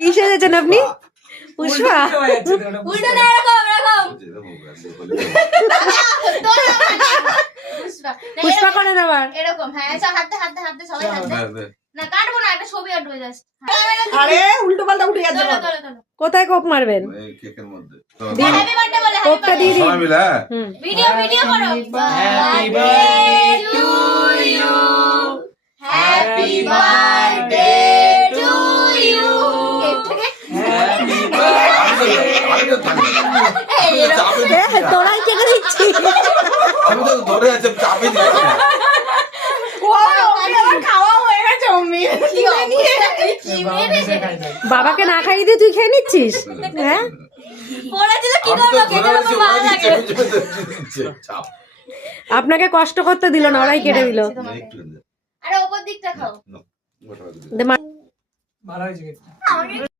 কি সেজেছেন আপনি? পুষ্পা? উল্টো না, এরকম এরকম পুষ্পা পুষ্পা করেন আবার। এরকম। হ্যাঁ সব হাতে হাতে হাতে সবাই হাতে না কাটবো না, একটা ছবি আঁটবে জাস্ট। আরে উল্টো পাল্টা উঠে যাচ্ছে। চলো চলো চলো কোথায় কোপ মারবেন? এই কেকের মধ্যে দিন। হ্যাপি বার্থডে বলে কোপটা দিয়ে দিন। সবাই মিলে হ্যাঁ? ভিডিও ভিডিও করো। Happy birthday to you. Happy birthday to you. Happy আমি তো থাকি। চাপে দিচ্ছি না। তোরাই কেটে দিচ্ছি। আমি তো ধরে আছে চাপে দিচ্ছি না। খাওয়া হয়ে গেছে অম্মি। কি অবস্থা, কি মেরেছে বাবাকে না খাইয়ে দিয়ে তুই খেয়ে নিচ্ছিস? হ্যাঁ, পড়েছিল কি আমি তো করবো, খেতে ধরে আমার আছি, ভালো ওরা লাগে। চেপে চেপে দিচ্ছে। চাপ। আপনাকে কষ্ট করতে দিল না, ওরাই কেটে দিল। একটু দে। আরে ওপর দিকটা খাও। নাও, গোটা বাকি দে। দে মা- ভালো হয়েছে। আমাকে